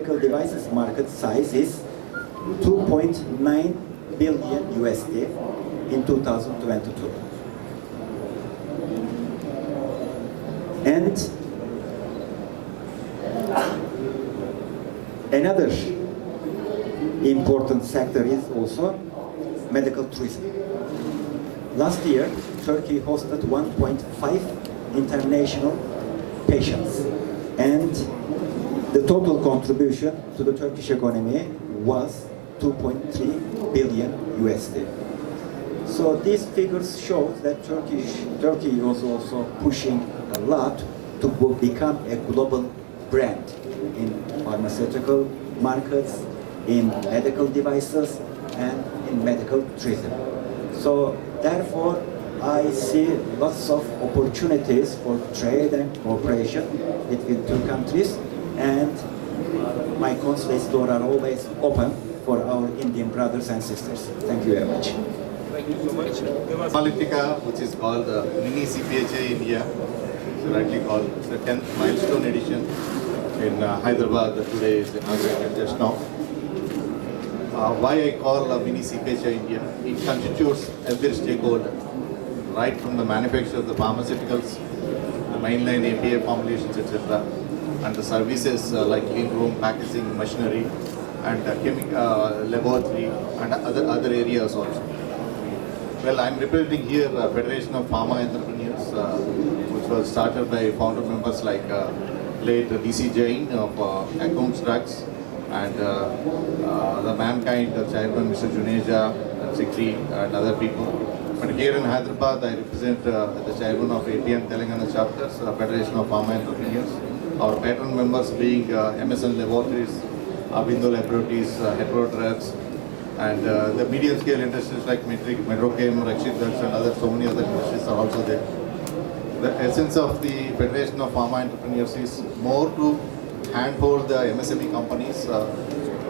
medical devices market size is 2.9 billion USD in 2022. And another important sector is also medical tourism. Last year, Turkey hosted 1.5 international patients, and the total contribution to the Turkish economy was 2.3 billion USD. So these figures show that Turkey was also pushing a lot to become a global brand in pharmaceutical markets, in medical devices, and in medical tourism. So therefore, I see lots of opportunities for trade and cooperation between two countries, and my consulate's doors are always open for our Indian brothers and sisters. Thank you very much. Thank you so much. PharmaLytica, which is called Mini CPHA India, it's rightly called, it's the 10th milestone edition in Hyderabad. Today is inaugurated just now. Why I call Mini CPHA India? It constitutes every stakeholder, right from the manufacturer of the pharmaceuticals, the mainline API formulations, etc., and the services like clean room, packaging, machinery, and laboratory, and other areas also. Well, I'm representing here Federation of Pharma Entrepreneurs, which was started by founder members like late DC Jain of Accounts Drugs, and the Mankind chairman Mr. Juneja, Sikri, and other people. But here in Hyderabad, I represent the chairman of APN Telangana chapters, Federation of Pharma Entrepreneurs. Our patron members being MSN Laboratories, Abindo Laboratories, Hetero Drugs, and the medium scale industries like Medrochem, Rakshit Drugs, and so many other industries are also there. The essence of the Federation of Pharma Entrepreneurs is more to handhold the MSME companies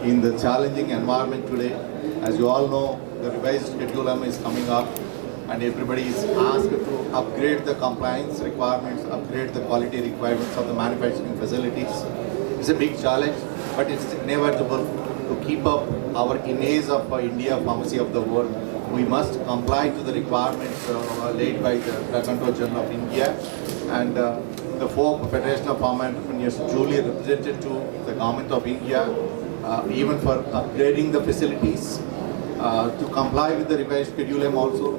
in the challenging environment today. As you all know, the revised Schedule M is coming up, and everybody is asked to upgrade the compliance requirements, upgrade the quality requirements of the manufacturing facilities. It's a big challenge, but it's inevitable to keep up our image of India, pharmacy of the world. We must comply to the requirements laid by the Drug Control General of India, and the four Federation of Pharma Entrepreneurs duly represented to the Government of India, even for upgrading the facilities to comply with the revised Schedule M also.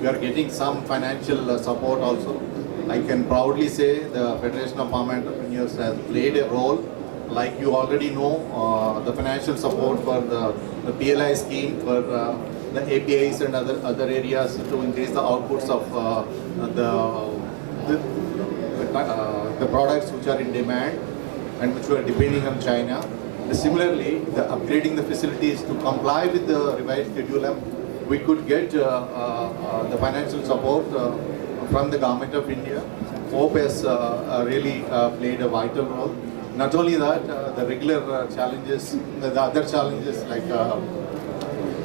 We are getting some financial support also. I can proudly say the Federation of Pharma Entrepreneurs has played a role. Like you already know, the financial support for the PLI scheme for the APIs and other areas to increase the outputs of the products which are in demand and which were depending on China. Similarly, the upgrading the facilities to comply with the revised Schedule M, we could get the financial support from the Government of India. Hope has really played a vital role. Not only that, the regular challenges, the other challenges like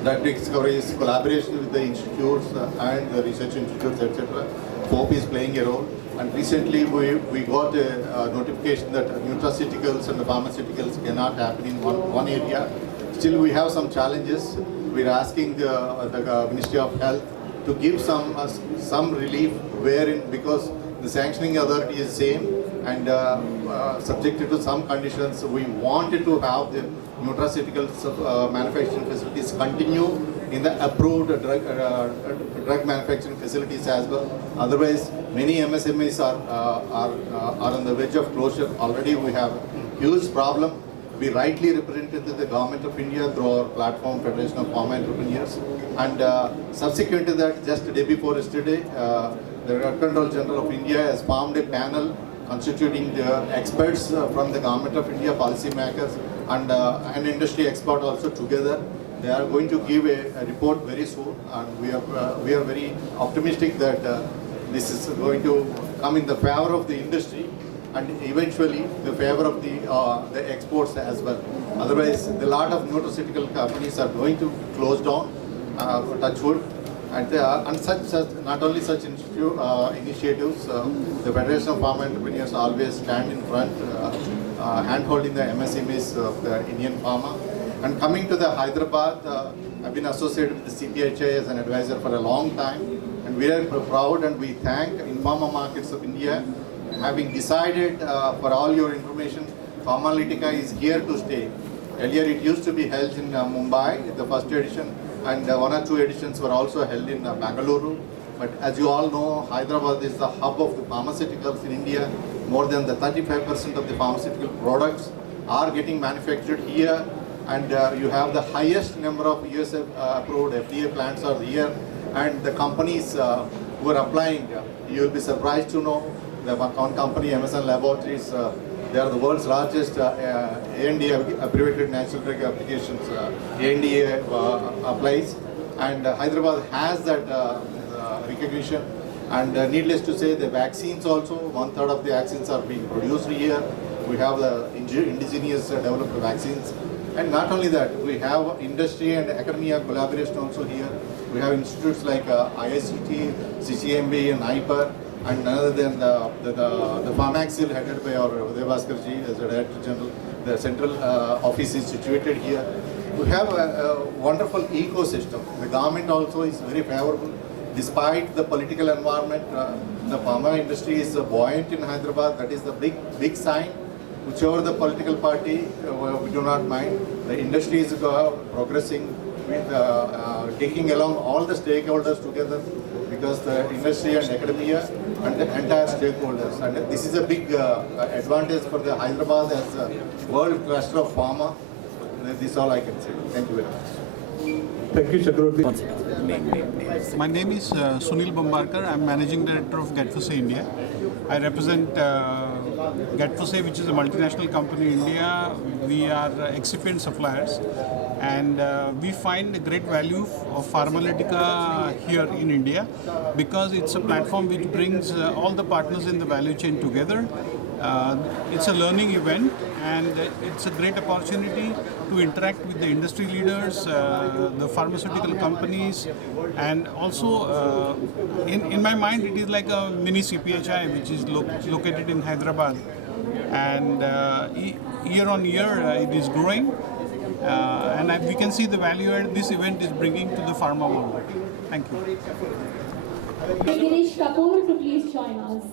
drug discoveries, collaboration with the institutes and the research institutes, etc. Hope is playing a role. And recently we got a notification that nutraceuticals and the pharmaceuticals cannot happen in one area. Still we have some challenges. We're asking the Ministry of Health to give some relief wherein, because the sanctioning authority is same, and subjected to some conditions, we wanted to have the nutraceuticals manufacturing facilities continue in the approved drug manufacturing facilities as well. Otherwise, many MSMEs are on the verge of closure. Already we have a huge problem. We rightly represented the Government of India through our platform, Federation of Pharma Entrepreneurs. And subsequent to that, just the day before yesterday, the Drug Control General of India has formed a panel constituting the experts from the Government of India, policymakers, and an industry expert also together. They are going to give a report very soon, and we are very optimistic that this is going to come in the favor of the industry and eventually the favor of the exports as well. Otherwise, a lot of nutraceutical companies are going to close down, touch wood, And not only such initiatives, the Federation of Farm Entrepreneurs always stand in front, hand-holding the MSMEs of the Indian farmer. And coming to the Hyderabad, I've been associated with the CPHI as an advisor for a long time, and we are proud and we thank Informa Markets of India having decided, for all your information, PharmaLytica is here to stay. Earlier it used to be held in Mumbai, the first edition, and one or two editions were also held in Bangalore. But as you all know, Hyderabad is the hub of the pharmaceuticals in India. More than the 35% of the pharmaceutical products are getting manufactured here, and you have the highest number of US approved FDA plants are here, and the companies who are applying, you will be surprised to know the one company, Nationalbeautyandlifestyle, they are the world's largest ANDA, abbreviated natural drug applications, ANDA applies, and Hyderabad has that recognition. And needless to say, the vaccines also, 1/3 of the vaccines are being produced here. We have the indigenous developed vaccines. And not only that, we have industry and academia collaboration also here. We have institutes like IICT, CCMB and HICC, and other than the PharmaXil headed by our Udayabhaskarji as the Director General. The central office is situated here. We have a wonderful ecosystem. The government also is very favorable. Despite the political environment, the pharma industry is buoyant in Hyderabad. That is the big sign. Whichever the political party, we do not mind. The industry is progressing with taking along all the stakeholders together, because the industry and academia and the entire stakeholders. And this is a big advantage for the Hyderabad as a world cluster of pharma. This is all I can say. Thank you very much. Thank you, Chakravarti. My name is Sunil Bombarkar. I'm Managing Director of Gatfose India. I represent Gatfose, which is a multinational company in India. We are excipient suppliers, and we find great value of PharmaLytica here in India, because it's a platform which brings all the partners in the value chain together. It's a learning event, and it's a great opportunity to interact with the industry leaders, the pharmaceutical companies, and also in my mind it is like a mini CPHI which is located in Hyderabad, and year on year it is growing, and we can see the value add this event is bringing to the pharma world. Thank you. Girish Kapoor to please join us.